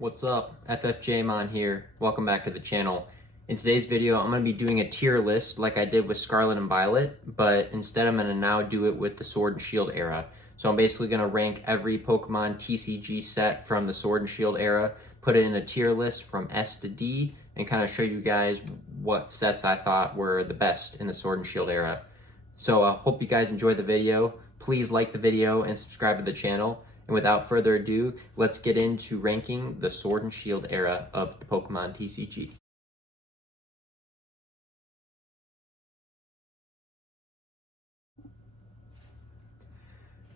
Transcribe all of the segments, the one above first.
What's up? FFJmon here. Welcome back to the channel. In today's video, I'm going to be doing a tier list like I did with Scarlet and Violet, but instead I'm going to now do it with the Sword and Shield era. So I'm basically going to rank every Pokemon TCG set from the Sword and Shield era, put it in a tier list from S to D, and kind of show you guys what sets I thought were the best in the Sword and Shield era. So I hope you guys enjoyed the video. Please like the video and subscribe to the channel. And without further ado, let's get into ranking the Sword and Shield era of the Pokemon TCG.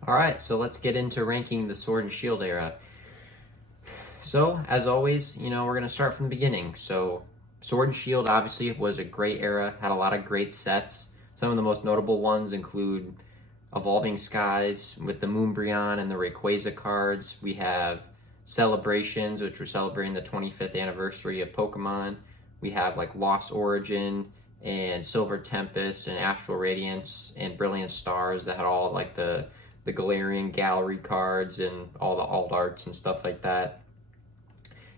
Alright, so let's get into ranking the Sword and Shield era. So, as always, we're going to start from the beginning. So, Sword and Shield obviously was a great era, had a lot of great sets. Some of the most notable ones include Evolving Skies with the Moonbryon and the Rayquaza cards. We have Celebrations, which we're celebrating the 25th anniversary of Pokemon. We have like Lost Origin and Silver Tempest and Astral Radiance and Brilliant Stars that had all like the Galarian Gallery cards and all the alt arts and stuff like that.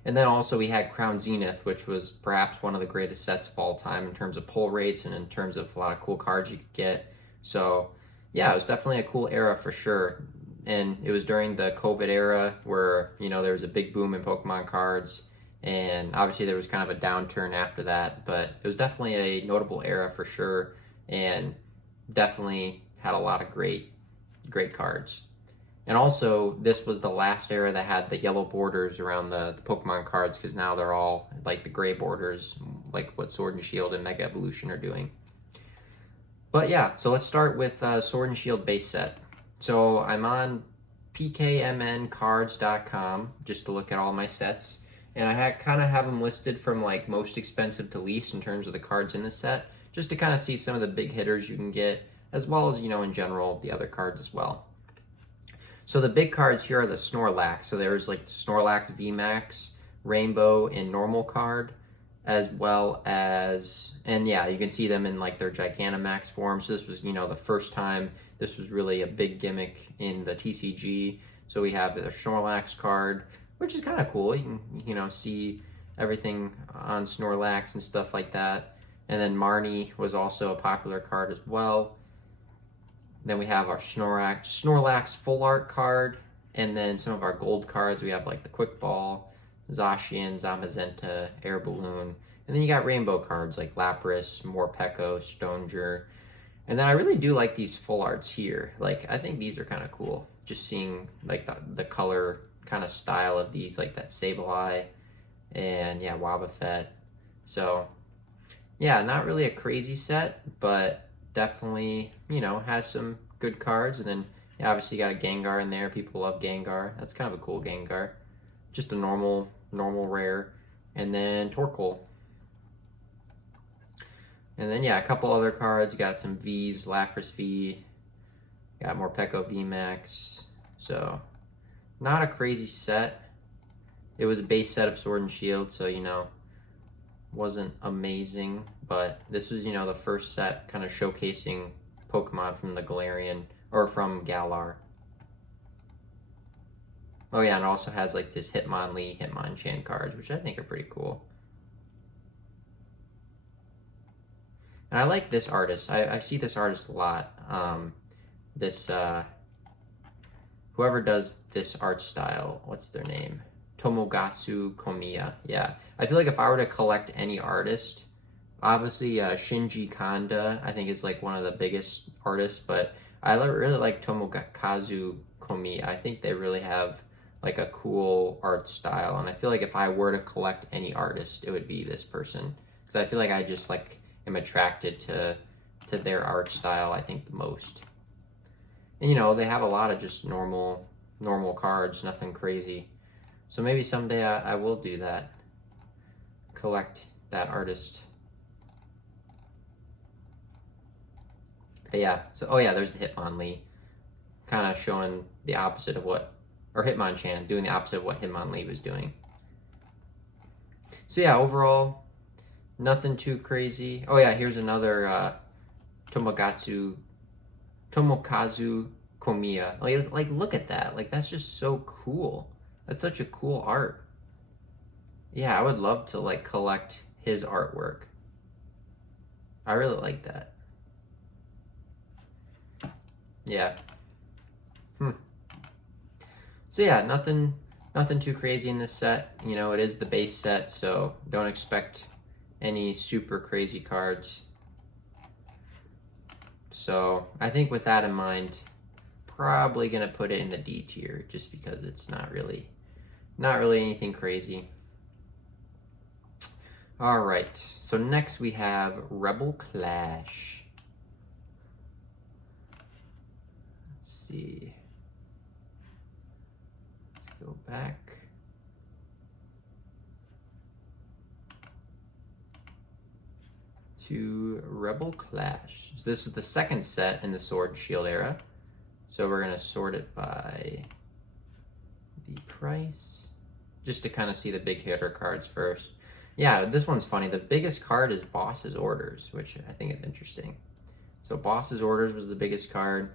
And then also we had Crown Zenith, which was perhaps one of the greatest sets of all time in terms of pull rates and in terms of a lot of cool cards you could get. So yeah, it was definitely a cool era for sure. And it was during the COVID era where, there was a big boom in Pokemon cards. And obviously there was kind of a downturn after that, but it was definitely a notable era for sure. And definitely had a lot of great cards. And also, this was the last era that had the yellow borders around the Pokemon cards, because now they're all like the gray borders, like what Sword and Shield and Mega Evolution are doing. But yeah, so let's start with Sword and Shield base set. So I'm on pkmncards.com just to look at all my sets. And I kind of have them listed from like most expensive to least in terms of the cards in the set, just to kind of see some of the big hitters you can get, as well as, in general, the other cards as well. So the big cards here are the Snorlax. So there's like the Snorlax VMAX, Rainbow, and Normal card, as well as, and yeah, you can see them in like their Gigantamax form. So this was, the first time this was really a big gimmick in the TCG. So we have the Snorlax card, which is kind of cool. You can, see everything on Snorlax and stuff like that. And then Marnie was also a popular card as well. Then we have our Snorlax full art card, and then some of our gold cards. We have like the Quick Ball, Zacian, Zamazenta, Air Balloon, and then you got rainbow cards like Lapras, Morpeko, Stoneger. And then I really do like these full arts here. Like, I think these are kind of cool. Just seeing like the color kind of style of these, like that Sableye and yeah, Wobbuffet. So yeah, not really a crazy set, but definitely, has some good cards. And then yeah, obviously you got a Gengar in there. People love Gengar. That's kind of a cool Gengar. Just a normal rare. And then Torkoal. And then yeah, a couple other cards. You got some V's, Lapras V. Got Morpeko VMAX. So not a crazy set. It was a base set of Sword and Shield, so wasn't amazing, but this was, the first set kind of showcasing Pokemon from the Galarian, or from Galar. Oh yeah, and it also has like this Hitmonlee, Hitmonchan cards, which I think are pretty cool. And I like this artist. I see this artist a lot. Whoever does this art style, what's their name? Tomogasu Komiya. Yeah, I feel like if I were to collect any artist, obviously Shinji Kanda I think is like one of the biggest artists, but I really like Tomogasu Komiya. I think they really have like a cool art style, and I feel like if I were to collect any artist, it would be this person, because I feel like I just like am attracted to their art style, I think, the most. And they have a lot of just normal cards, nothing crazy. So maybe someday I will do that. Collect that artist. But yeah, so, oh yeah, there's the Hitmonlee. Kind of showing the opposite of what, or Hitmonchan, doing the opposite of what Hitmonlee was doing. So yeah, overall, nothing too crazy. Oh yeah, here's another Tomokazu Komiya. Like, look at that. Like, that's just so cool. That's such a cool art. Yeah, I would love to like collect his artwork. I really like that. Yeah. So yeah, nothing too crazy in this set. You know, it is the base set, so don't expect any super crazy cards. So I think with that in mind, probably gonna put it in the D tier just because it's not really anything crazy. All right, so next we have Rebel Clash. Let's see. Let's go back. To Rebel Clash. So this was the second set in the Sword and Shield era. So we're gonna sort it by the price, just to kind of see the big hitter cards first. Yeah, this one's funny. The biggest card is Boss's Orders, which I think is interesting. So Boss's Orders was the biggest card,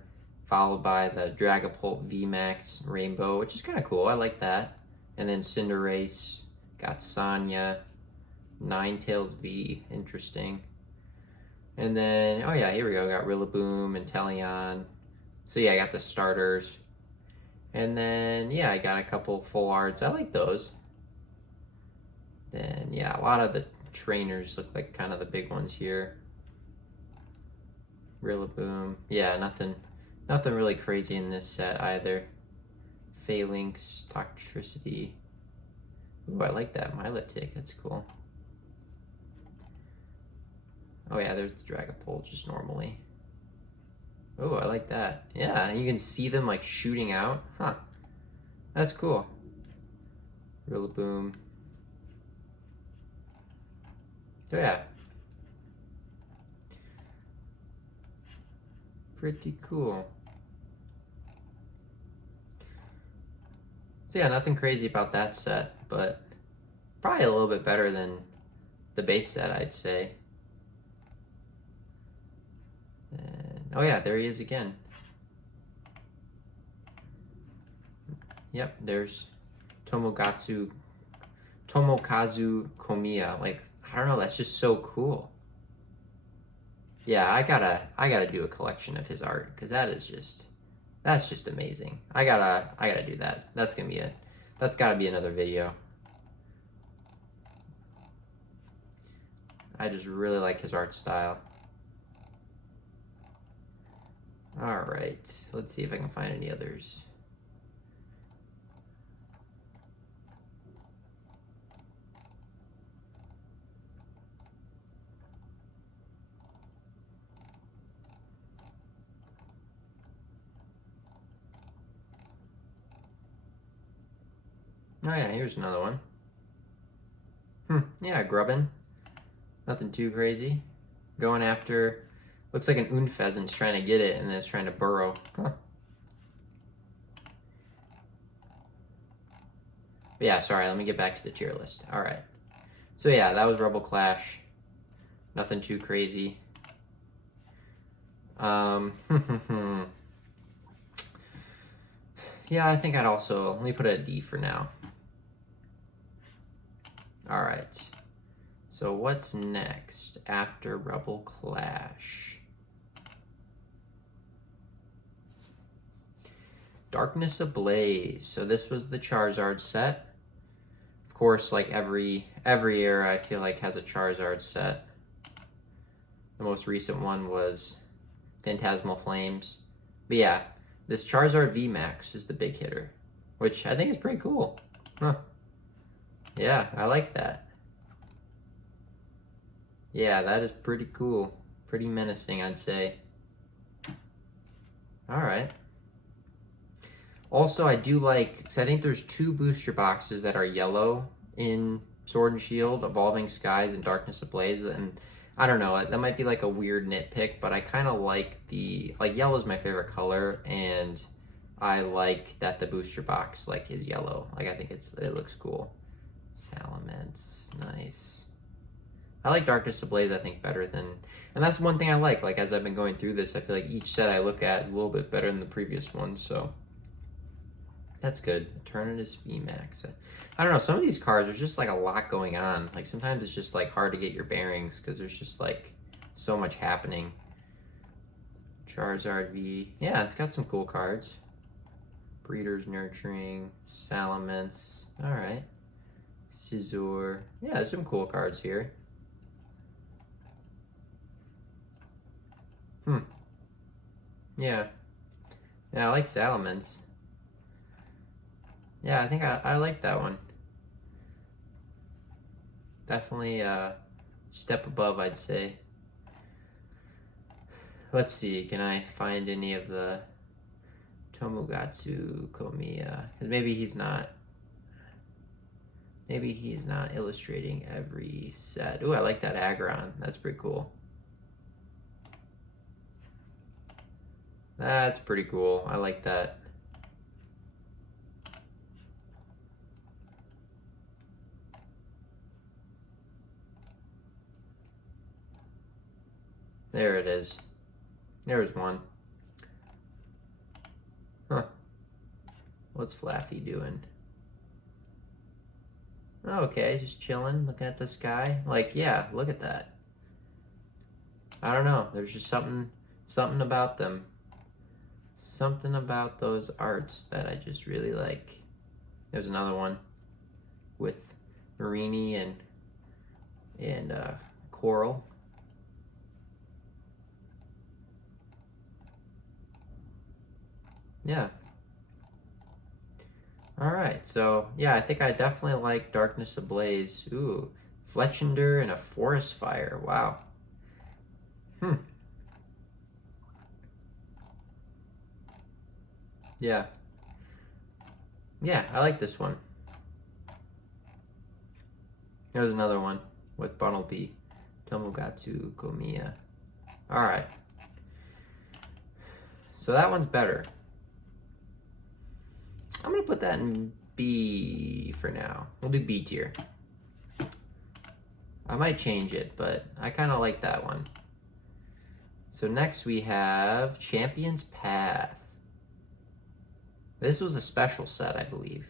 followed by the Dragapult VMAX Rainbow, which is kind of cool. I like that. And then Cinderace, got Sanya, Ninetales V, interesting. And then, oh yeah, here we go. Got Rillaboom and Teleon. So yeah, I got the starters. And then, yeah, I got a couple full arts. I like those. Then, yeah, a lot of the trainers look like kind of the big ones here. Rillaboom. Yeah, nothing really crazy in this set either. Phalanx, Toxtricity. Ooh, I like that Milotic. That's cool. Oh yeah, there's the Dragapult just normally. Oh, I like that. Yeah, you can see them like shooting out. Huh. That's cool. Rillaboom. Oh yeah. Pretty cool. So yeah, nothing crazy about that set, but probably a little bit better than the base set, I'd say. And, oh yeah, there he is again. Yep, there's Tomokazu Komiya. Like, I don't know, that's just so cool. Yeah, I gotta do a collection of his art because that's just amazing. I gotta do that. That's gotta be another video. I just really like his art style. All right, let's see if I can find any others. Oh yeah, here's another one. Yeah, Grubbin. Nothing too crazy. Going after, looks like an Unfezant's trying to get it and then it's trying to burrow. Huh. But yeah, sorry, let me get back to the tier list. All right. So yeah, that was Rebel Clash. Nothing too crazy. Yeah, I think I'd also, let me put it at D for now. All right. So what's next after Rebel Clash? Darkness Ablaze. So this was the Charizard set. Of course, like every era, I feel like has a Charizard set. The most recent one was Phantasmal Flames. But yeah, this Charizard VMAX is the big hitter, which I think is pretty cool. Huh. Yeah, I like that. Yeah, that is pretty cool. Pretty menacing, I'd say. All right. Also, I do like, because I think there's 2 booster boxes that are yellow in Sword and Shield, Evolving Skies and Darkness Ablaze, and I don't know, that might be like a weird nitpick, but I kind of like yellow is my favorite color, and I like that the booster box like is yellow. Like, I think it looks cool. Salamence, nice. I like Darkness Ablaze, I think, better than, and that's one thing I like as I've been going through this, I feel like each set I look at is a little bit better than the previous one, so That's good. Eternatus VMAX. I don't know. Some of these cards are just like a lot going on. Like sometimes it's just like hard to get your bearings because there's just like so much happening. Charizard V. Yeah, it's got some cool cards. Breeders Nurturing. Salamence. Alright. Scizor. Yeah, there's some cool cards here. Yeah. Yeah, I like Salamence. Yeah, I think I like that one. Definitely a step above, I'd say. Let's see, can I find any of the Tomogatsu Komiya? Because maybe he's not illustrating every set. Ooh, I like that Aggron. That's pretty cool. That's pretty cool. I like that. There it is. There's one. Huh. What's Flaffy doing? Okay, just chilling, looking at the sky. Like, yeah, look at that. I don't know. There's just something about them. Something about those arts that I just really like. There's another one with Marini and Coral. Yeah. Alright, so yeah, I think I definitely like Darkness Ablaze. Ooh, Fletchender and a Forest Fire. Wow. Yeah. Yeah, I like this one. There's another one with Bunnelby. Tomogatsu Komiya. Alright. So that one's better. I'm going to put that in B for now. We'll do B tier. I might change it, but I kind of like that one. So next we have Champion's Path. This was a special set, I believe.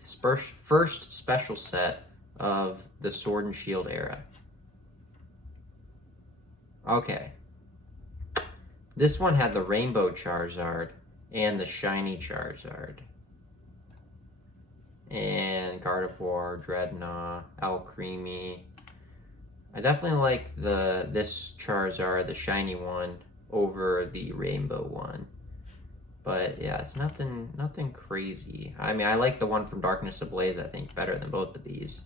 First special set of the Sword and Shield era. Okay. This one had the Rainbow Charizard and the Shiny Charizard. And Gardevoir, Dreadnought, Alcremie. I definitely like this Charizard, the shiny one, over the rainbow one. But yeah, it's nothing crazy. I mean, I like the one from Darkness Ablaze, I think, better than both of these.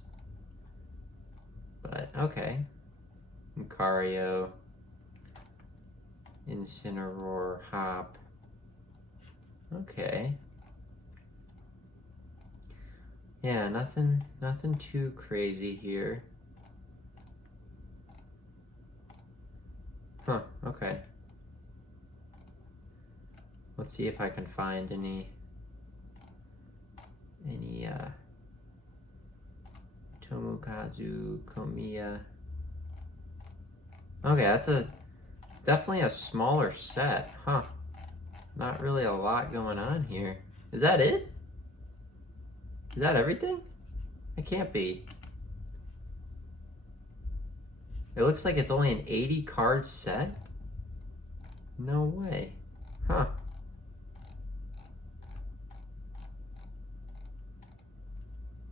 But okay. Lucario, Incineroar, Hop. Okay. Yeah, nothing too crazy here. Huh, okay. Let's see if I can find any Tomokazu Komiya. Okay, that's definitely a smaller set, huh? Not really a lot going on here. Is that it? Is that everything? It can't be. It looks like it's only an 80 card set? No way. Huh.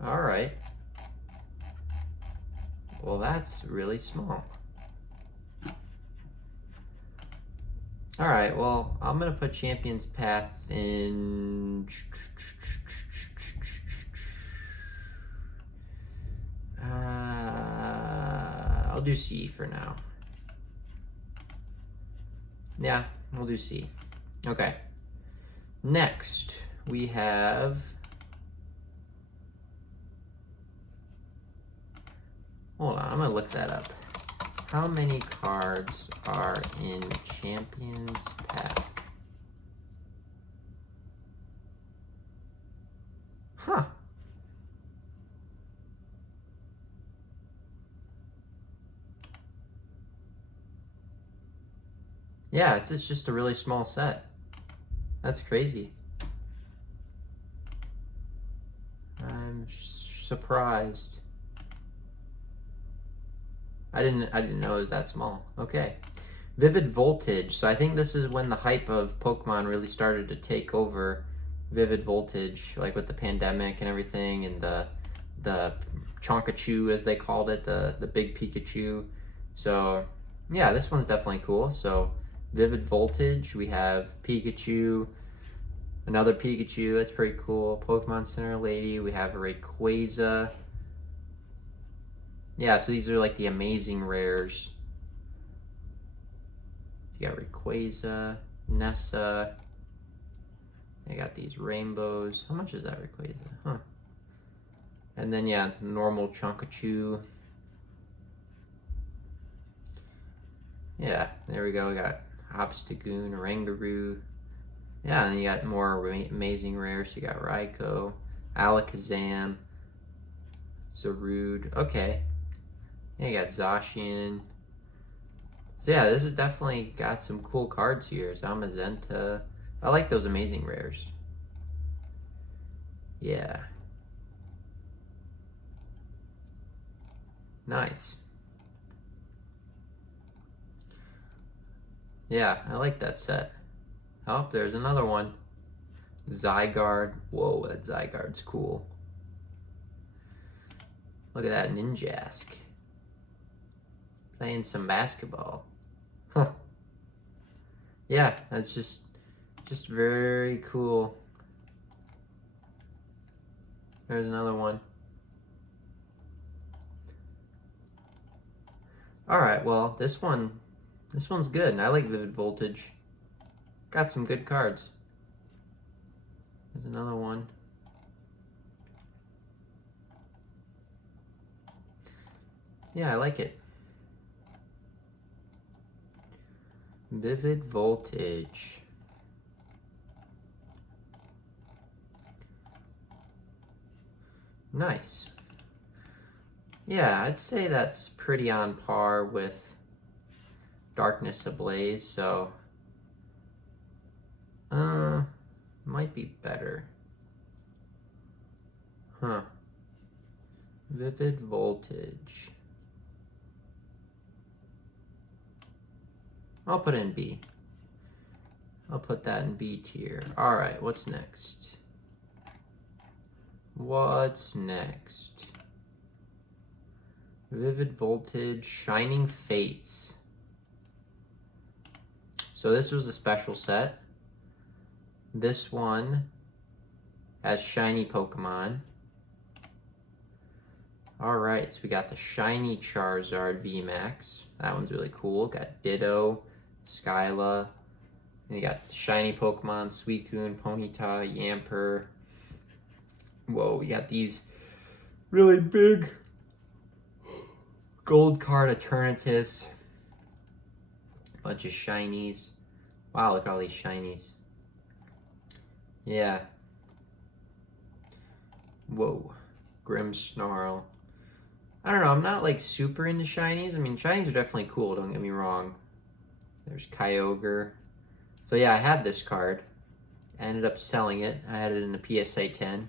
Alright. Well, that's really small. Alright, well, I'm going to put Champion's Path in... I'll do C for now. Yeah, we'll do C. Okay. Next, we have... Hold on, I'm going to look that up. How many cards are in Champion's Path? Huh. Yeah, it's just a really small set. That's crazy. Surprised. I didn't know it was that small. Okay. Vivid Voltage. So I think this is when the hype of Pokemon really started to take over Vivid Voltage, like with the pandemic and everything, and the Chonkachu, as they called it, the big Pikachu. So yeah, this one's definitely cool. So Vivid Voltage, we have Pikachu, another Pikachu, that's pretty cool. Pokemon Center Lady, we have a Rayquaza. Yeah, so these are like the amazing rares. You got Rayquaza, Nessa. I got these rainbows. How much is that Rayquaza? Huh. And then, yeah, normal Chonkachu. Yeah, there we go. We got Obstagoon, Rangaroo. Yeah, and you got more amazing rares. You got Raikou, Alakazam, Zarude. Okay. Yeah, you got Zacian. So yeah, this has definitely got some cool cards here. Zamazenta. I like those amazing rares. Yeah. Nice. Yeah, I like that set. Oh, there's another one. Zygarde. Whoa, that Zygarde's cool. Look at that Ninjask. Playing some basketball. Huh. Yeah, that's just very cool. There's another one. Alright, well, this one's good. I like Vivid Voltage. Got some good cards. There's another one. Yeah, I like it. Vivid Voltage. Nice. Yeah, I'd say that's pretty on par with Darkness Ablaze, so might be better. Huh. Vivid Voltage. I'll put it in B. I'll put that in B tier. Alright, what's next? What's next? Vivid Voltage, Shining Fates. So this was a special set. This one has shiny Pokemon. Alright, so we got the shiny Charizard VMAX. That one's really cool. Got Ditto, Skyla. And you got the shiny Pokemon, Suicune, Ponyta, Yamper. Whoa, we got these really big gold card Eternatus. Bunch of shinies. Wow, look at all these shinies. Yeah. Whoa. Grimmsnarl. I don't know, I'm not like super into shinies. I mean, shinies are definitely cool, don't get me wrong. There's Kyogre. So yeah, I had this card. I ended up selling it. I had it in the PSA 10.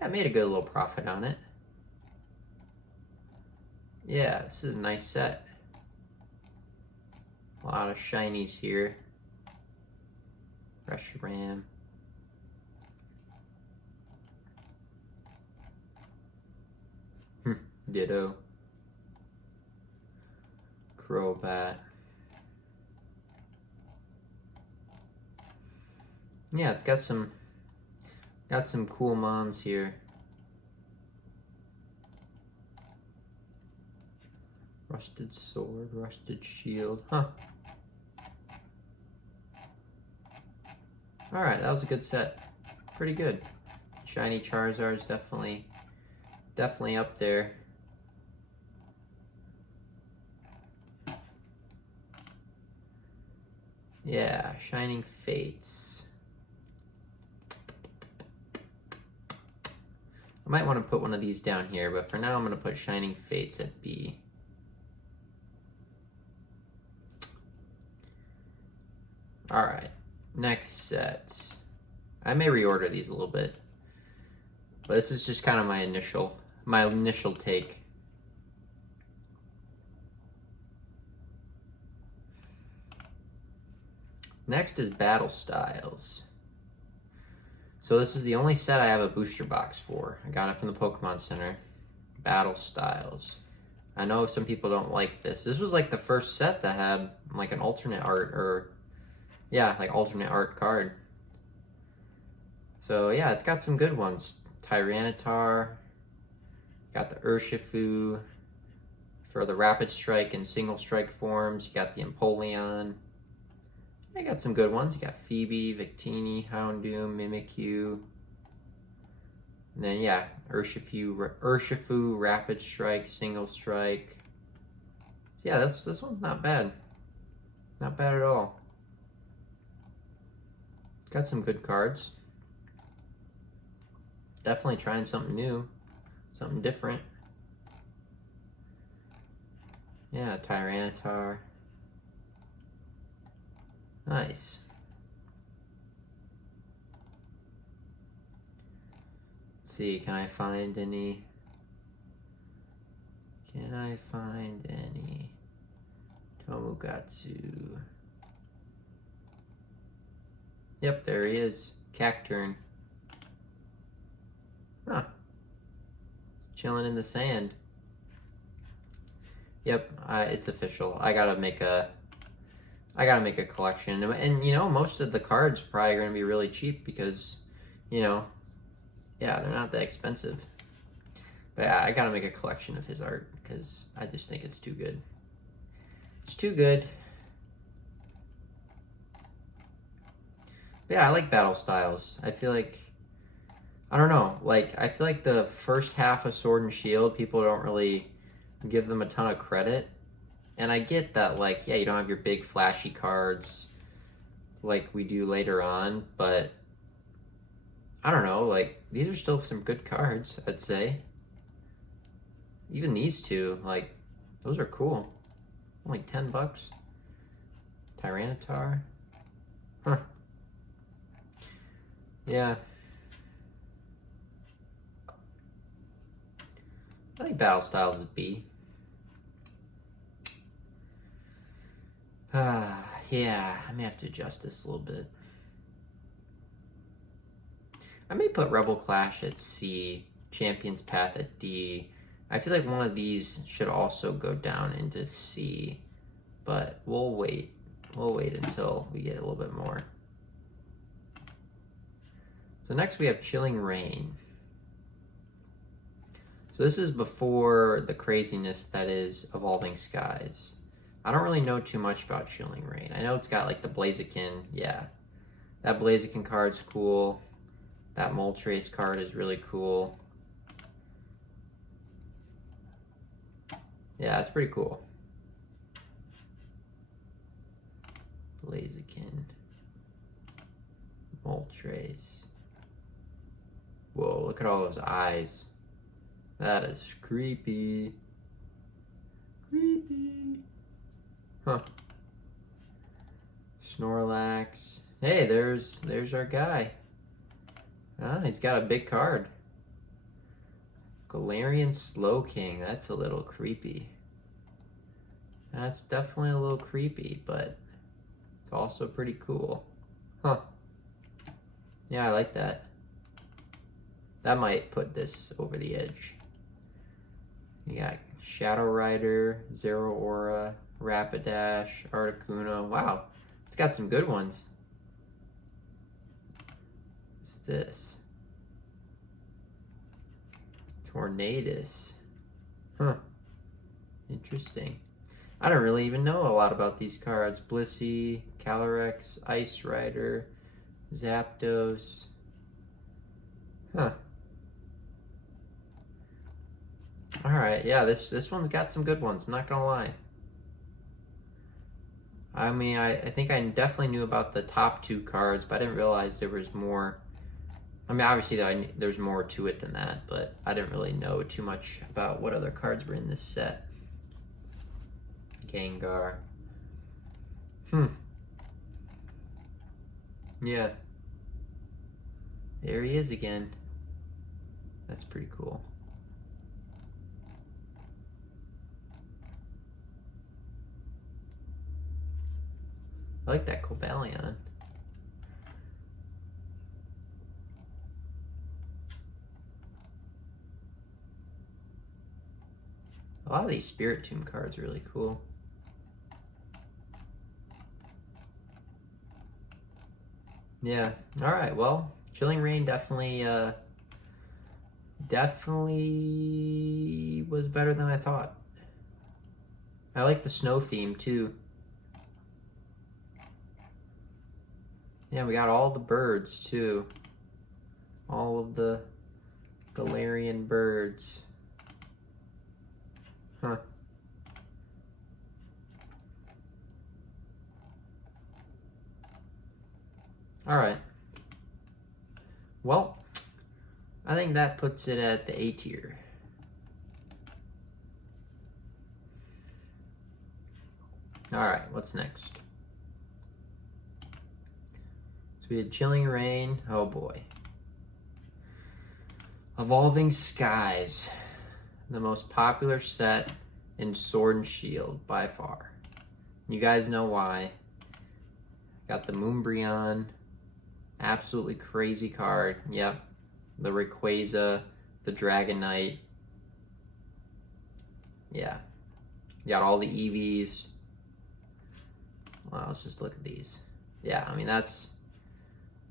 Yeah, I made a good little profit on it. Yeah, this is a nice set. A lot of shinies here. Reshiram. Ditto. Crobat. Yeah, it's got some cool mons here. Rusted Sword, Rusted Shield. Huh. Alright, that was a good set. Pretty good. Shiny Charizard's definitely up there. Yeah, Shining Fates. I might want to put one of these down here, but for now I'm going to put Shining Fates at B. Alright, next set. I may reorder these a little bit, but this is just kind of my initial my initial take. Next is Battle Styles. So this is the only set I have a booster box for. I got it from the Pokemon Center. Battle Styles. I know some people don't like this. This was like the first set that had like an alternate art, or yeah, like alternate art card. So yeah, it's got some good ones. Tyranitar. Got the Urshifu for the Rapid Strike and Single Strike forms. You got the Empoleon. I got some good ones. You got Phoebe, Victini, Houndoom, Mimikyu. And then yeah, Urshifu, Rapid Strike, Single Strike. Yeah, this one's not bad. Not bad at all. Got some good cards. Definitely trying something new. Something different. Yeah, Tyranitar. Nice. Let's see, can I find any? Can I find any Tomogatsu? Yep, there he is. Cacturn. Huh. It's chilling in the sand. Yep, it's official. I gotta make a collection, and you know, most of the cards probably are gonna be really cheap because, you know, yeah, they're not that expensive. But yeah, I gotta make a collection of his art because I just think it's too good. It's too good. But yeah, I like Battle Styles. I feel like, I don't know, like I feel like the first half of Sword and Shield, people don't really give them a ton of credit. And I get that, like, yeah, you don't have your big flashy cards like we do later on, but I don't know, like, these are still some good cards, I'd say. Even these two, like, those are cool. Only $10. Tyranitar. Huh. Yeah. I think Battle Styles is B. Yeah, I may have to adjust this a little bit. I may put Rebel Clash at C, Champion's Path at D. I feel like one of these should also go down into C, but we'll wait. We'll wait until we get a little bit more. So next we have Chilling Reign. So this is before the craziness that is Evolving Skies. I don't really know too much about Chilling Reign. I know it's got like the Blaziken. Yeah, that Blaziken card's cool. That Moltres card is really cool. Yeah, it's pretty cool. Blaziken. Moltres. Whoa, look at all those eyes. That is creepy. Creepy. Huh. Snorlax. Hey, there's our guy. Ah, he's got a big card. Galarian Slowking. That's a little creepy. That's definitely a little creepy, but it's also pretty cool. Huh. Yeah, I like that. That might put this over the edge. You got Shadow Rider, Zero Aura, Rapidash, Articuno. Wow, it's got some good ones. What's this? Tornadus. Huh. Interesting. I don't really even know a lot about these cards. Blissey, Calyrex, Ice Rider, Zapdos. Huh. Alright, yeah, this one's got some good ones, I'm not gonna lie. I mean, I think I definitely knew about the top two cards, but I didn't realize there was more. I mean, obviously there's more to it than that, but I didn't really know too much about what other cards were in this set. Gengar. Yeah. There he is again. That's pretty cool. I like that Cobalion. A lot of these Spirit Tomb cards are really cool. Yeah. All right. Well, Chilling Reign definitely was better than I thought. I like the snow theme too. Yeah, we got all the birds too. All of the Galarian birds. Huh. All right. Well, I think that puts it at the A tier. All right, what's next? So we had Chilling Reign. Oh boy. Evolving Skies, the most popular set in Sword and Shield by far. You guys know why. Got the Moonbreon, absolutely crazy card. Yep, the Rayquaza, the Dragonite. Yeah, you got all the EVs. Well, let's just look at these. Yeah, I mean that's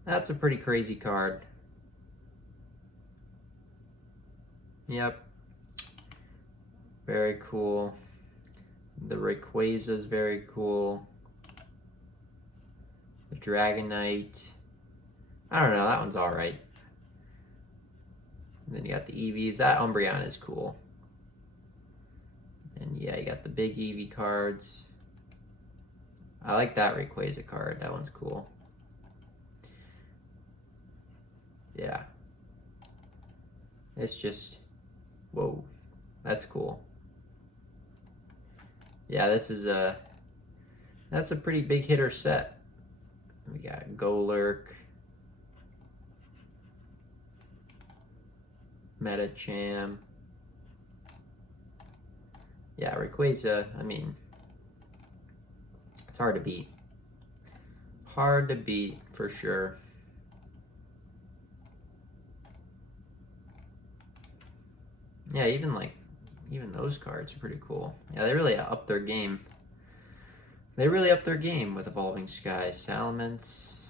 a pretty crazy card. Yep. Very cool. The Rayquaza is very cool. The Dragonite. I don't know, that one's alright. Then you got the EVs. That Umbreon is cool. And yeah, you got the big EV cards. I like that Rayquaza card. That one's cool. Yeah. It's just... Whoa, that's cool. Yeah, this is that's a pretty big hitter set. We got Golurk, Metacham. Yeah, Rayquaza, I mean, it's hard to beat. Hard to beat, for sure. Yeah, even those cards are pretty cool. Yeah, they really upped their game. They really upped their game with Evolving Skies. Salamence.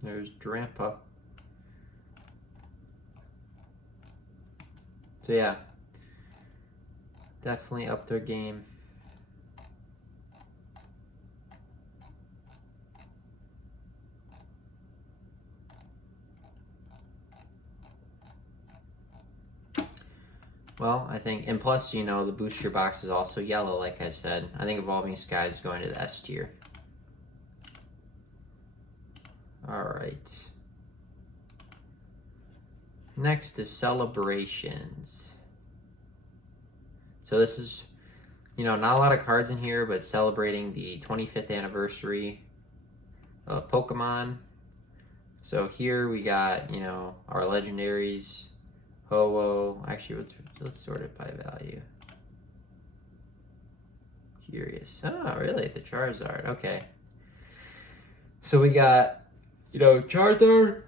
There's Drampa. So yeah, definitely upped their game. Well, I think, and plus, you know, the booster box is also yellow, like I said. I think Evolving Skies is going to the S tier. All right. Next is Celebrations. So this is, you know, not a lot of cards in here, but celebrating the 25th anniversary of Pokemon. So here we got, you know, our legendaries. Ho-Oh. Actually, let's sort it by value. Curious. Oh, really? The Charizard. Okay. So we got, you know, Charizard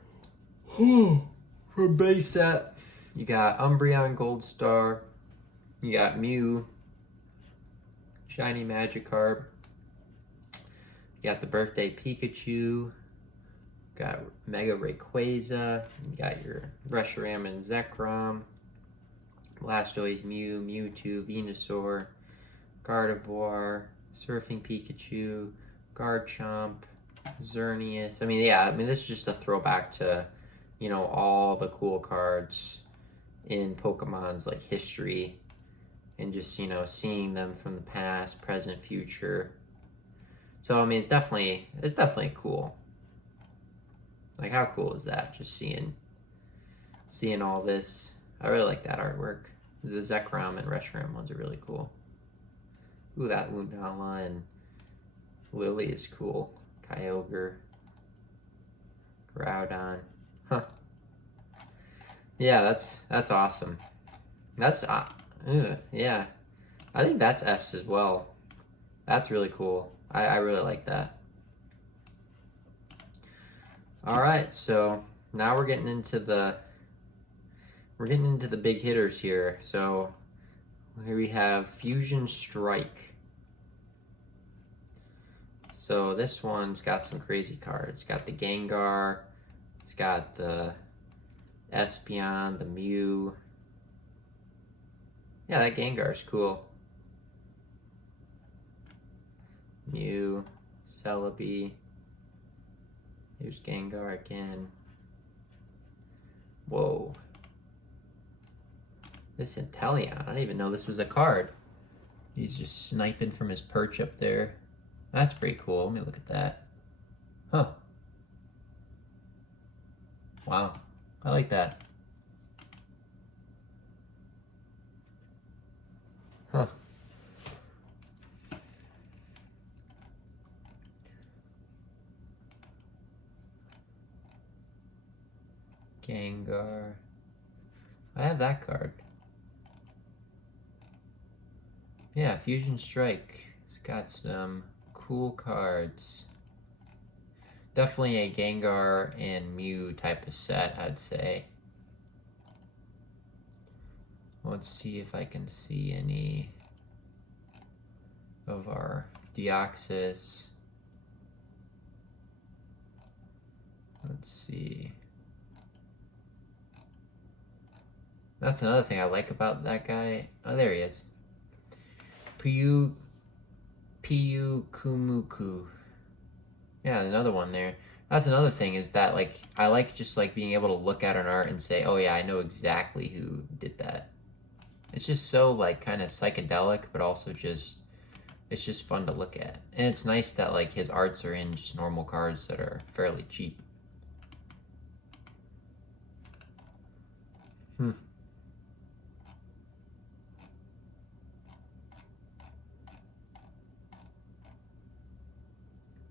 from base set. You got Umbreon Gold Star. You got Mew. Shiny Magikarp. You got the Birthday Pikachu. Got Mega Rayquaza. You got your Reshiram and Zekrom. Blastoise, Mew, Mewtwo, Venusaur, Gardevoir, Surfing Pikachu, Garchomp, Xerneas. I mean, yeah, this is just a throwback to, you know, all the cool cards in Pokemon's, like, history. And just, you know, seeing them from the past, present, future. So, I mean, it's definitely cool. Like, how cool is that? Just seeing all this. I really like that artwork. The Zekrom and Reshiram ones are really cool. Ooh, that Lunala and Lily is cool. Kyogre. Groudon. Huh. Yeah, that's awesome. That's yeah. I think that's S as well. That's really cool. I really like that. All right, so now we're getting into the big hitters here. So here we have Fusion Strike. So this one's got some crazy cards. It's got the Gengar, it's got the Espeon, the Mew. Yeah, that Gengar's cool. Mew, Celebi. Here's Gengar again. Whoa. This Inteleon, I didn't even know this was a card. He's just sniping from his perch up there. That's pretty cool. Let me look at that. Huh. Wow. I like that. Huh. Gengar. I have that card. Yeah, Fusion Strike. It's got some cool cards. Definitely a Gengar and Mew type of set, I'd say. Let's see if I can see any of our Deoxys. Let's see. That's another thing I like about that guy. Oh, there he is. Piyu Kumuku. Yeah, another one there. That's another thing is that like I like just like being able to look at an art and say, oh yeah, I know exactly who did that. It's just so like kind of psychedelic, but also just it's just fun to look at. And it's nice that like his arts are in just normal cards that are fairly cheap.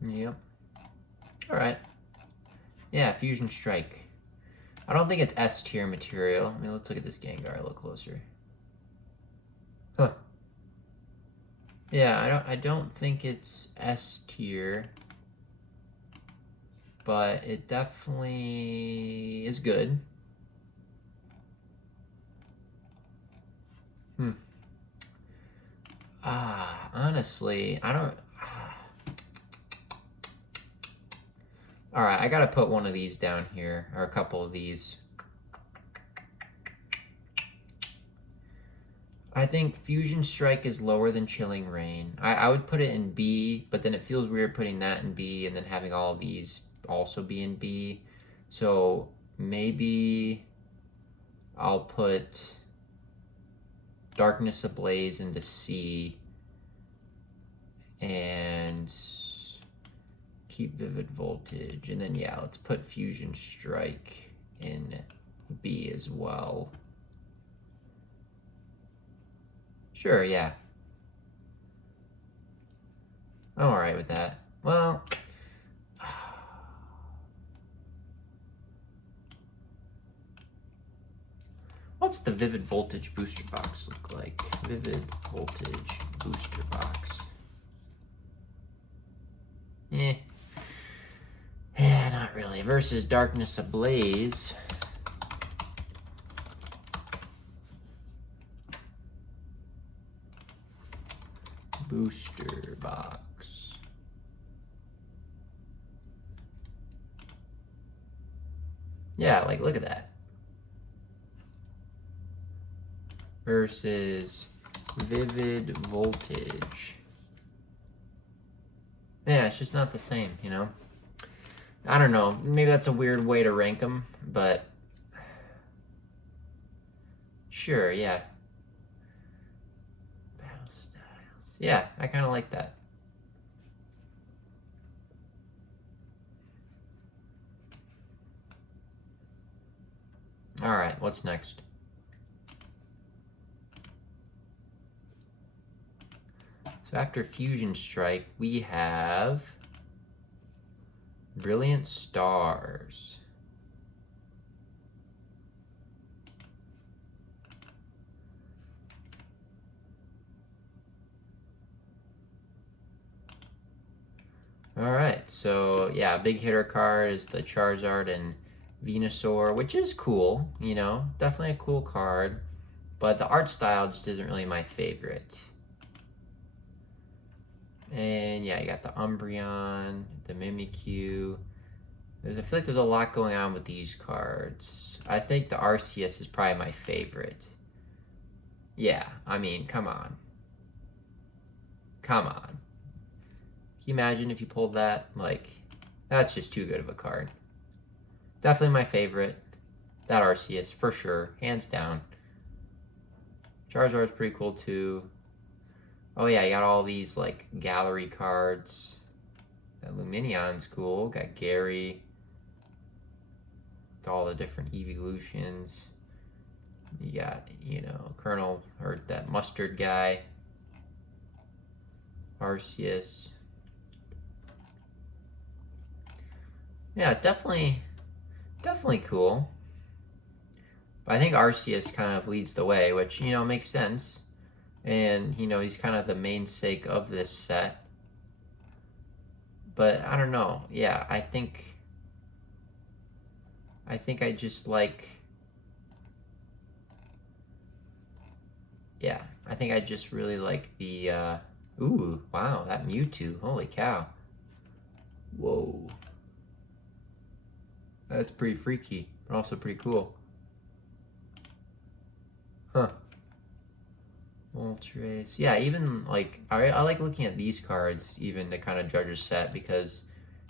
Yep. All right. Yeah, Fusion Strike. I don't think it's S tier material. I mean, let's look at this Gengar a little closer. Huh. Yeah, I don't think it's S tier, but it definitely is good. Honestly, I don't. All right, I gotta put one of these down here, or a couple of these. I think Fusion Strike is lower than Chilling Reign. I would put it in B, but then it feels weird putting that in B and then having all of these also be in B. So maybe I'll put Darkness Ablaze into C and keep Vivid Voltage. And then, yeah, let's put Fusion Strike in B as well. Sure, yeah. I'm alright with that. Well, what's the Vivid Voltage booster box look like? Vivid Voltage booster box. Yeah, not really. Versus Darkness Ablaze. Booster box. Yeah, like look at that. Versus Vivid Voltage. Yeah, it's just not the same, you know? I don't know. Maybe that's a weird way to rank them, but sure, yeah. Battle styles. Yeah, I kind of like that. All right, what's next? So after Fusion Strike, we have Brilliant Stars. All right, so yeah, big hitter card is the Charizard and Venusaur, which is cool, you know, definitely a cool card, but the art style just isn't really my favorite. And yeah, you got the Umbreon, the Mimikyu. I feel like there's a lot going on with these cards. I think the Arceus is probably my favorite. Yeah, I mean, come on. Come on. Can you imagine if you pulled that? Like, that's just too good of a card. Definitely my favorite. That Arceus, for sure. Hands down. Charizard's pretty cool, too. Oh, yeah, you got all these, like, gallery cards. That Luminion's cool. Got Gary. All the different evolutions. You got, you know, Colonel, or that Mustard guy. Arceus. Yeah, it's definitely cool. But I think Arceus kind of leads the way, which, you know, makes sense. And, you know, he's kind of the main sake of this set. But I don't know. Yeah, I think I just like... Yeah, I think I just really like the... Ooh, wow, that Mewtwo. Holy cow. Whoa. That's pretty freaky, but also pretty cool. Huh. Moltres. Yeah, even like I like looking at these cards even to kind of judge a set because,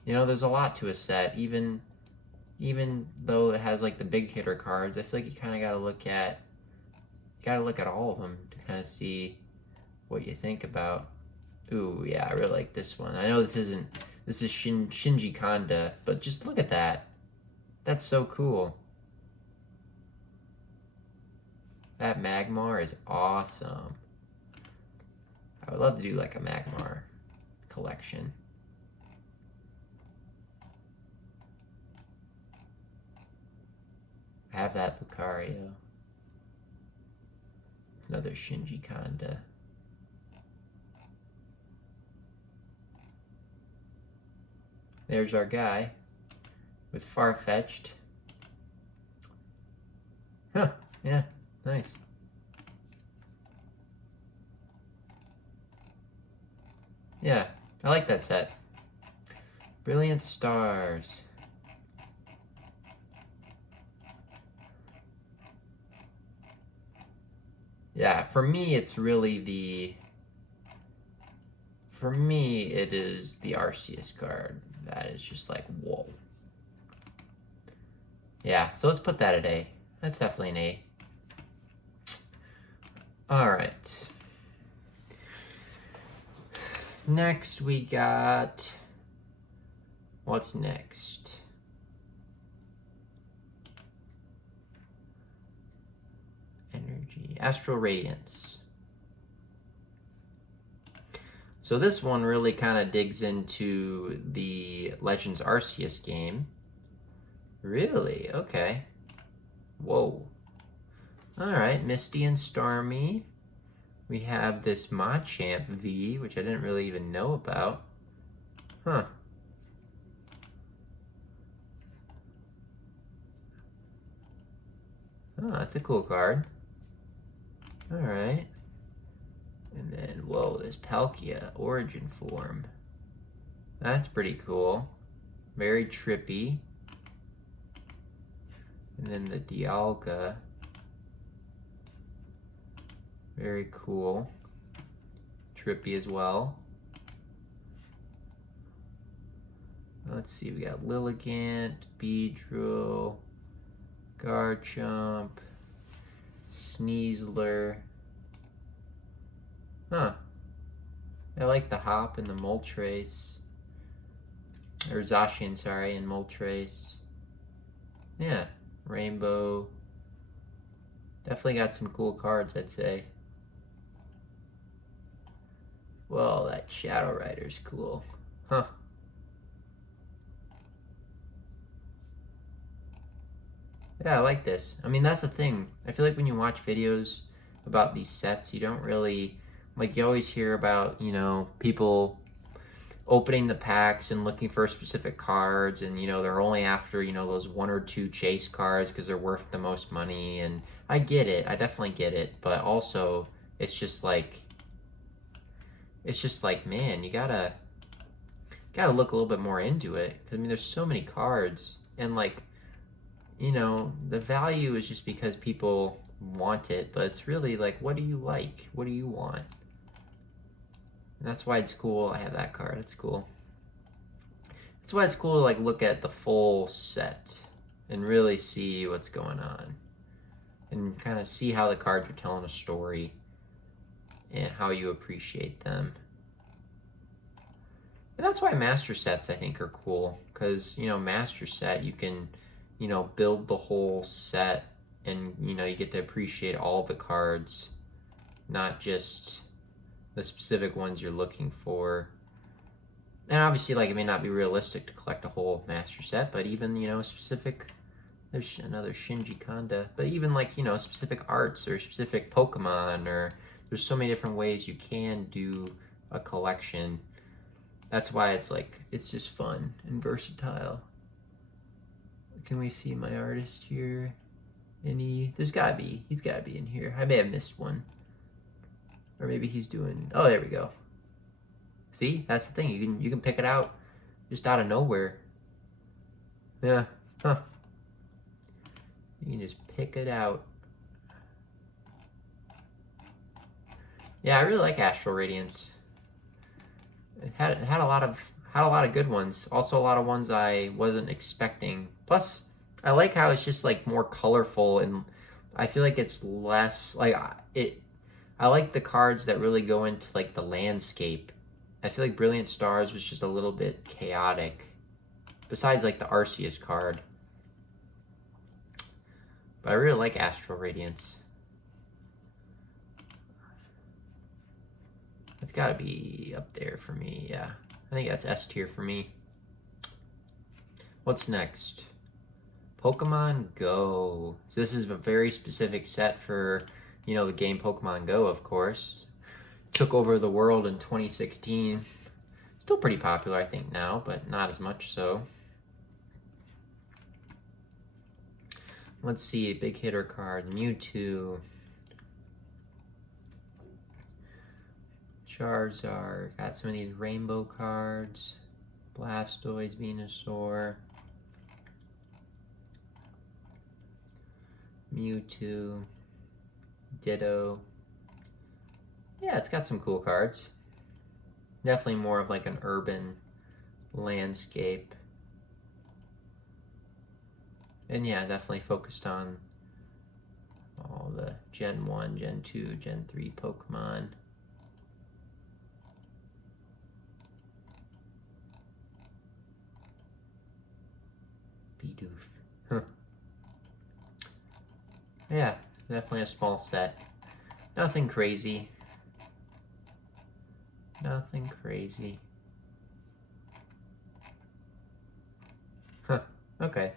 you know, there's a lot to a set. Even though it has like the big hitter cards, I feel like you kind of gotta look at all of them to kind of see what you think about. Ooh, yeah, I really like this one. I know this is Shinji Kanda, but just look at that. That's so cool. That Magmar is awesome. I would love to do like a Magmar collection. I have that Lucario. Another Shinji Kanda. There's our guy with Farfetch'd. Huh, yeah, nice. Yeah, I like that set. Brilliant Stars. Yeah, for me it's really the... For me, it is the Arceus card. That is just like, whoa. Yeah, so let's put that at A. That's definitely an A. Alright. Next we got... What's next? Energy. Astral Radiance. So this one really kind of digs into the Legends Arceus game. Really? Okay. Whoa. Alright, Misty and Stormy. We have this Machamp V, which I didn't really even know about. Huh. Oh, that's a cool card. Alright. And then, whoa, this Palkia Origin Form. That's pretty cool. Very trippy. And then the Dialga. Very cool. Trippy as well. Let's see, we got Lilligant, Beedrill, Garchomp, Sneasler. Huh. I like the Hop and the Moltres. Or Zacian, sorry, and Moltres. Yeah, Rainbow. Definitely got some cool cards, I'd say. Well, that Shadow Rider's cool. Huh. Yeah, I like this. I mean, that's the thing. I feel like when you watch videos about these sets, you don't really... Like, you always hear about, you know, people opening the packs and looking for specific cards, and they're only after those 1 or 2 chase cards because they're worth the most money. And I get it, I definitely get it, but also it's just like man, you gotta look a little bit more into it. I mean, there's so many cards, and like the value is just because people want it, but it's really like, what do you like, what do you want? And that's why it's cool. I have that card. It's cool. That's why it's cool to like look at the full set and really see what's going on and kind of see how the cards are telling a story and how you appreciate them. And that's why master sets, I think, are cool, because master set, you can build the whole set, and you get to appreciate all the cards, not just the specific ones you're looking for. And obviously, like, it may not be realistic to collect a whole master set, but even specific, there's another Shinji Kanda, but even like specific arts or specific Pokemon, or there's so many different ways you can do a collection. That's why it's like, it's just fun and versatile. Can we see my artist here? He's gotta be in here. I may have missed one. Or maybe he's doing, oh, there we go. See, that's the thing. You can pick it out just out of nowhere. Yeah, huh. You can just pick it out. Yeah, I really like Astral Radiance. It had a lot of good ones. Also, a lot of ones I wasn't expecting. Plus, I like how it's just like more colorful, and I feel like it's less like it. I like the cards that really go into like the landscape. I feel like Brilliant Stars was just a little bit chaotic. Besides like the Arceus card. But I really like Astral Radiance. It's gotta be up there for me, yeah. I think that's S tier for me. What's next? Pokemon Go. So this is a very specific set for, the game Pokemon Go, of course. Took over the world in 2016. Still pretty popular, I think, now, but not as much so. Let's see, big hitter card, Mewtwo. Charizard, got some of these rainbow cards. Blastoise, Venusaur. Mewtwo. Ditto. Yeah, it's got some cool cards. Definitely more of like an urban landscape. And yeah, definitely focused on all the Gen 1, Gen 2, Gen 3 Pokemon. Bidoof. Huh. Yeah, definitely a small set. Nothing crazy. Nothing crazy. Huh, okay.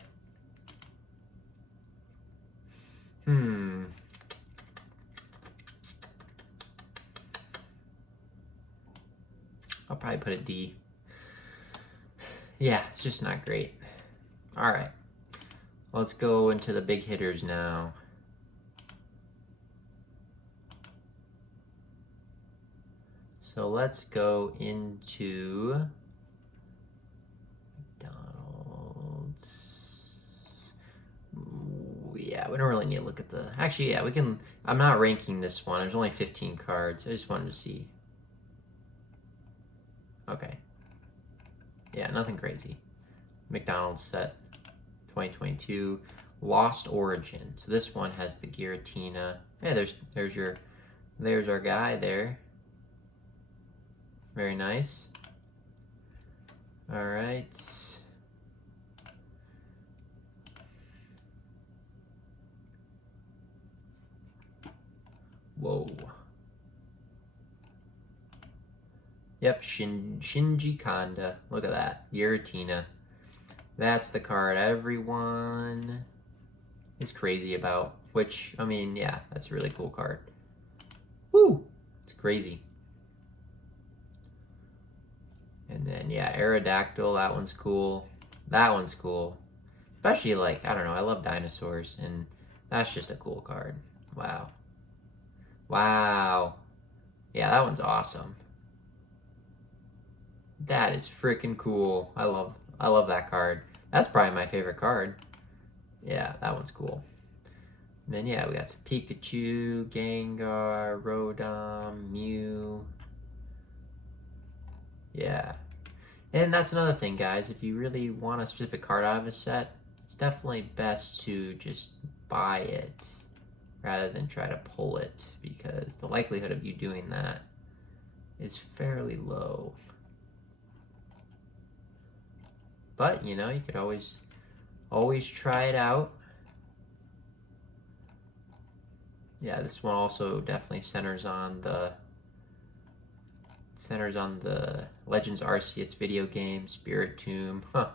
I'll probably put a D. Yeah, it's just not great. All right. Let's go into the big hitters now. So let's go into McDonald's. Yeah, we don't really need to look at the... Actually, yeah, we can... I'm not ranking this one. There's only 15 cards. I just wanted to see. Okay. Yeah, nothing crazy. McDonald's set 2022. Lost Origin. So this one has the Giratina. Hey, there's our guy there. Very nice. All right. Whoa. Yep, Shinji Kanda. Look at that. Giratina. That's the card everyone is crazy about. Which, I mean, yeah, that's a really cool card. Woo! It's crazy. And And then, yeah, Aerodactyl, that one's cool. That one's cool. Especially, like, I don't know, I love dinosaurs, and that's just a cool card. Wow. Wow. Yeah, that one's awesome. That is freaking cool. I love that card. That's probably my favorite card. Yeah, that one's cool. And then, yeah, we got some Pikachu, Gengar, Rotom, Mew. Yeah. And that's another thing, guys. If you really want a specific card out of a set, it's definitely best to just buy it rather than try to pull it, because the likelihood of you doing that is fairly low. But, you know, you could always try it out. Yeah, this one also definitely centers on the Legends Arceus video game, Spirit Tomb. Huh.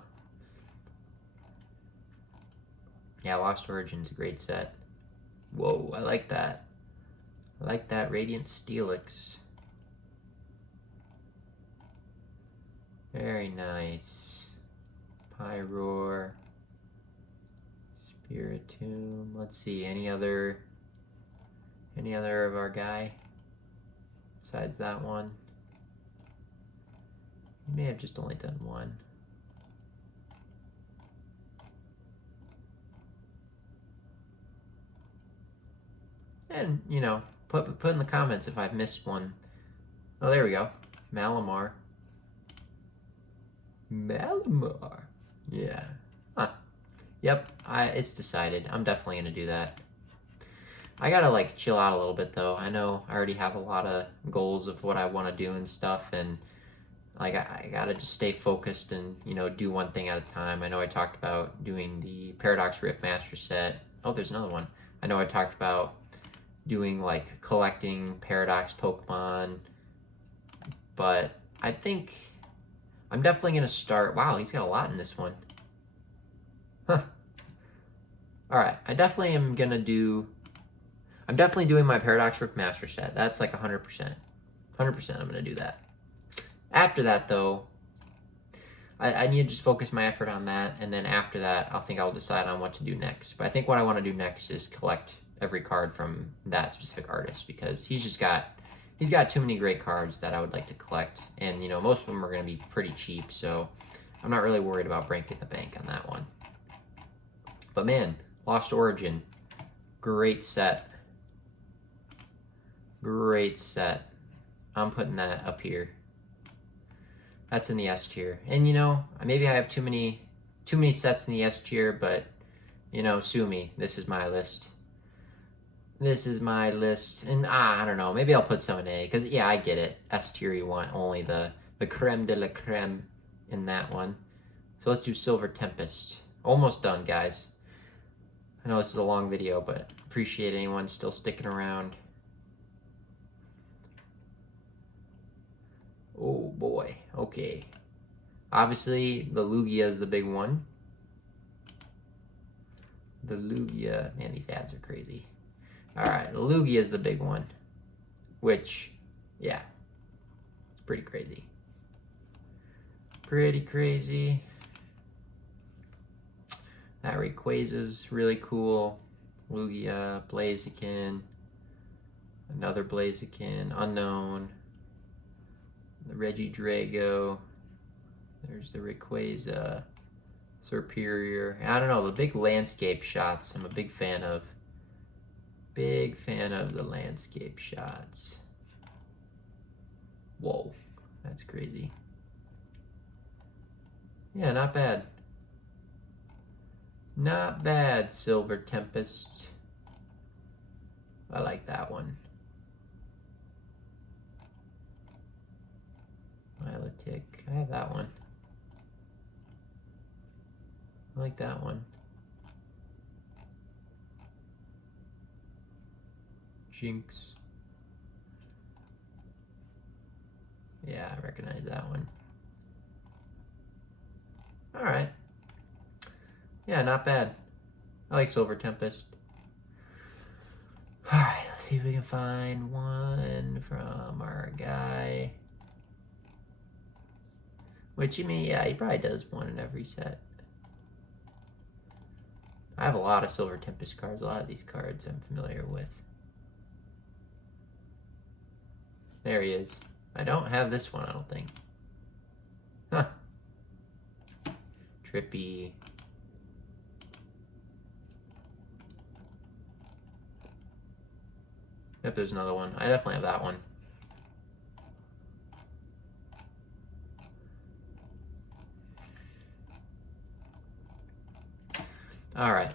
Yeah, Lost Origin's a great set. Whoa, I like that. I like that Radiant Steelix. Very nice. Pyroar. Spirit Tomb. Let's see, any other of our guy besides that one? He may have just only done one. And, you know, put in the comments if I've missed one. Oh, there we go. Malamar. Malamar. Yeah. Huh. Yep, it's decided. I'm definitely going to do that. I gotta, like, chill out a little bit, though. I know I already have a lot of goals of what I want to do and stuff, and, like, I gotta just stay focused and, you know, do one thing at a time. I know I talked about doing the Paradox Rift Master set. Oh, there's another one. I know I talked about doing, like, collecting Paradox Pokemon, but I think I'm definitely gonna start. Wow, he's got a lot in this one. Huh. Alright, I'm definitely doing my Paradox Rift Master set. That's like 100%. 100% I'm gonna do that. After that, though, I need to just focus my effort on that, and then after that, I'll decide on what to do next. But I think what I want to do next is collect every card from that specific artist, because he's got too many great cards that I would like to collect, and, you know, most of them are going to be pretty cheap, so I'm not really worried about breaking the bank on that one. But man, Lost Origin, great set. Great set. I'm putting that up here. That's in the S tier. And, you know, maybe I have too many sets in the S tier, but, you know, sue me. This is my list. This is my list. And, I don't know. Maybe I'll put some in A, because, yeah, I get it. S tier, you want only the creme de la creme in that one. So let's do Silver Tempest. Almost done, guys. I know this is a long video, but appreciate anyone still sticking around. Oh boy, okay. Obviously, the Lugia is the big one. The Lugia, man, these ads are crazy. Alright, the Lugia is the big one. Which, yeah, it's pretty crazy. Pretty crazy. That Rayquaza's really cool. Lugia, Blaziken, another Blaziken, Unknown. The Regidrago, there's the Rayquaza, Superior. I don't know, the big landscape shots I'm a big fan of. Big fan of the landscape shots. Whoa, that's crazy. Yeah, not bad. Not bad, Silver Tempest. I like that one. Milotic. I have that one. I like that one. Jinx. Yeah, I recognize that one. Alright. Yeah, not bad. I like Silver Tempest. Alright, let's see if we can find one from our guy. Which, you mean, yeah, he probably does one in every set. I have a lot of Silver Tempest cards. A lot of these cards I'm familiar with. There he is. I don't have this one, I don't think. Huh. Trippy. Yep, there's another one. I definitely have that one. Alright.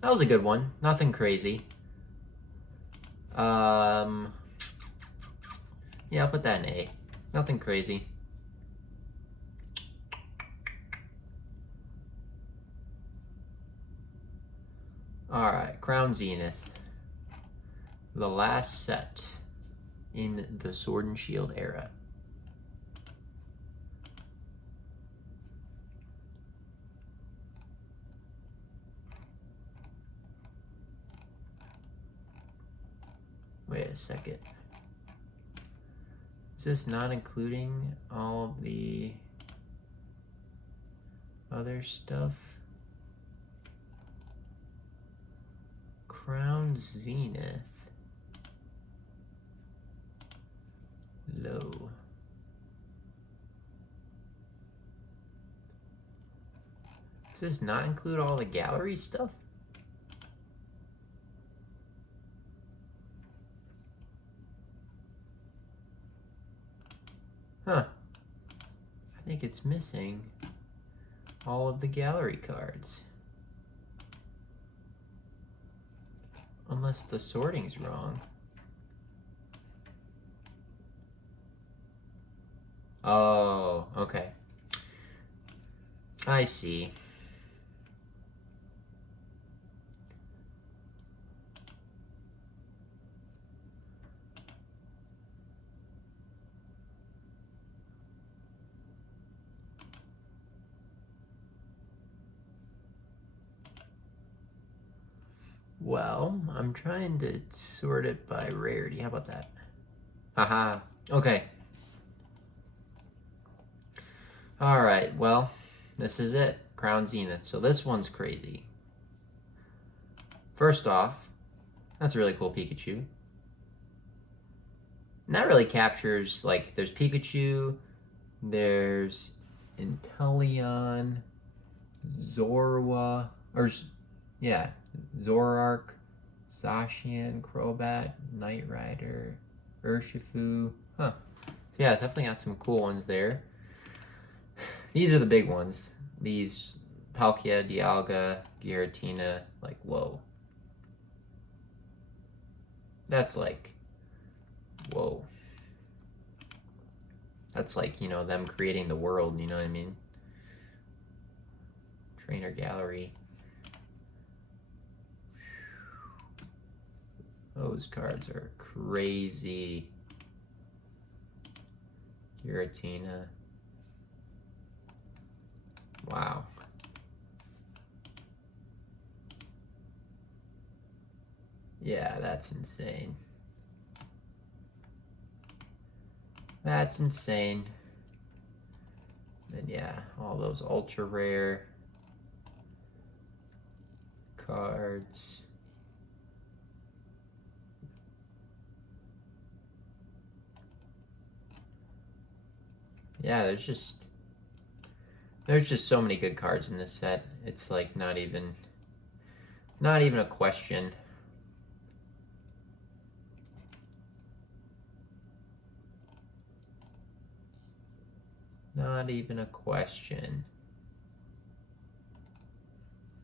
That was a good one. Nothing crazy. Yeah, I'll put that in A. Nothing crazy. Alright, Crown Zenith. The last set in the Sword and Shield era. Wait a second. Is this not including all of the other stuff? Crown Zenith. Low. Does this not include all the gallery stuff? Huh. I think it's missing all of the gallery cards. Unless the sorting's wrong. Oh, okay. I see. Well, I'm trying to sort it by rarity. How about that? Haha. Okay. Alright, well, this is it. Crown Zenith. So this one's crazy. First off, that's a really cool Pikachu. And that really captures, like, there's Pikachu, there's Inteleon, Zorua, or, yeah, Zoroark, Zacian, Crobat, Knight Rider, Urshifu. Huh. So yeah, it's definitely got some cool ones there. These are the big ones. These Palkia, Dialga, Giratina, like, whoa. That's like, whoa. That's like, you know, them creating the world, you know what I mean? Trainer Gallery. Those cards are crazy. Giratina. Wow. Yeah, that's insane. That's insane. And yeah, all those ultra rare cards. Yeah, there's just so many good cards in this set. It's like not even a question. Not even a question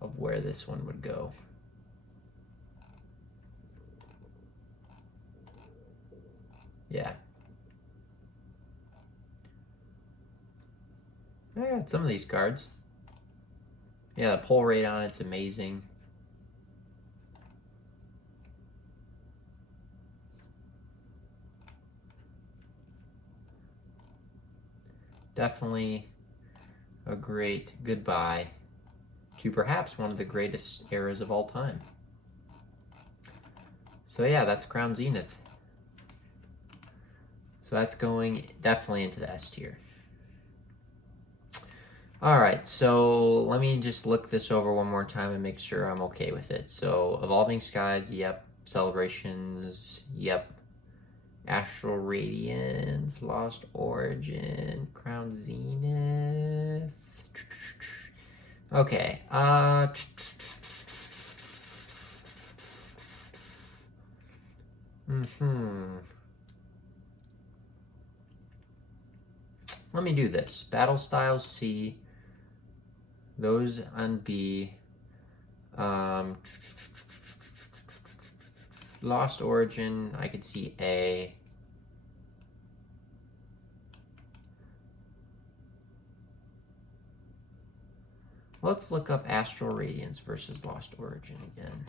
of where this one would go. Yeah. I got some of these cards. Yeah, the pull rate on it's amazing. Definitely a great goodbye to perhaps one of the greatest eras of all time. So yeah, that's Crown Zenith. So that's going definitely into the S tier. All right, so let me just look this over one more time and make sure I'm okay with it. So Evolving Skies, yep. Celebrations, yep. Astral Radiance, Lost Origin, Crown Zenith. Okay, let me do this. Battle Styles C, those on B. Lost Origin, I could see A. Let's look up Astral Radiance versus Lost Origin again.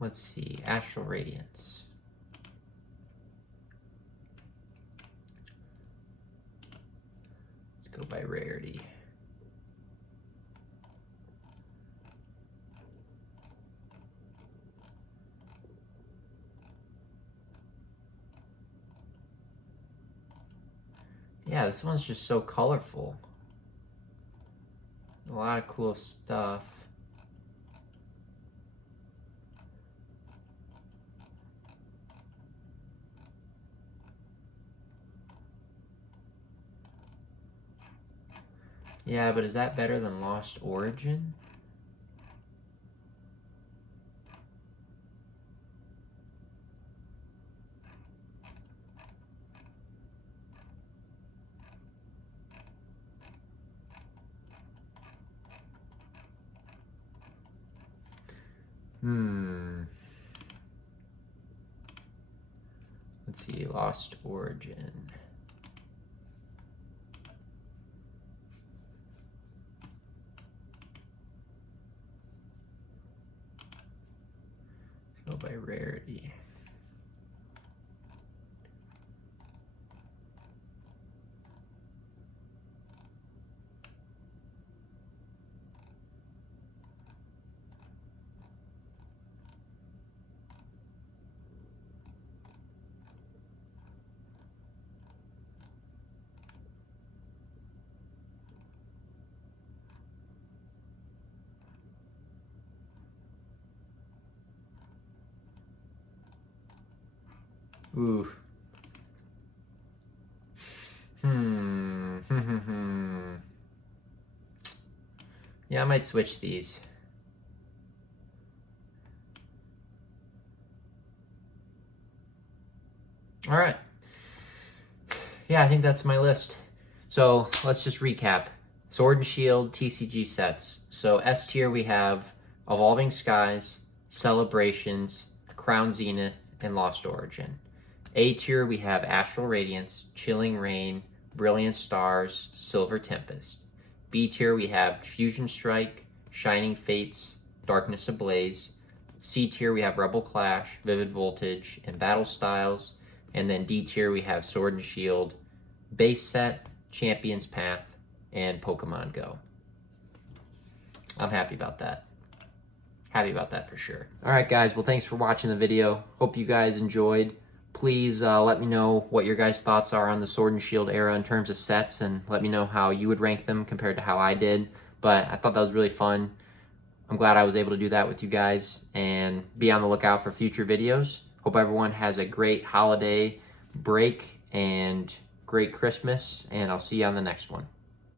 Let's see, Astral Radiance. Let's go by rarity. Yeah, this one's just so colorful. A lot of cool stuff. Yeah, but is that better than Lost Origin? Let's see, Lost Origin. Let's go by rarity. Ooh. Yeah, I might switch these. All right. Yeah, I think that's my list. So let's just recap. Sword and Shield TCG sets. So S tier we have Evolving Skies, Celebrations, Crown Zenith, and Lost Origin. A tier we have Astral Radiance, Chilling Reign, Brilliant Stars, Silver Tempest. B tier we have Fusion Strike, Shining Fates, Darkness Ablaze. C tier we have Rebel Clash, Vivid Voltage, and Battle Styles. And then D tier we have Sword and Shield, Base Set, Champion's Path, and Pokemon Go. I'm happy about that. Happy about that for sure. All right, guys. Well, thanks for watching the video. Hope you guys enjoyed. Please let me know what your guys' thoughts are on the Sword and Shield era in terms of sets, and let me know how you would rank them compared to how I did. But I thought that was really fun. I'm glad I was able to do that with you guys, and be on the lookout for future videos. Hope everyone has a great holiday break and great Christmas, and I'll see you on the next one.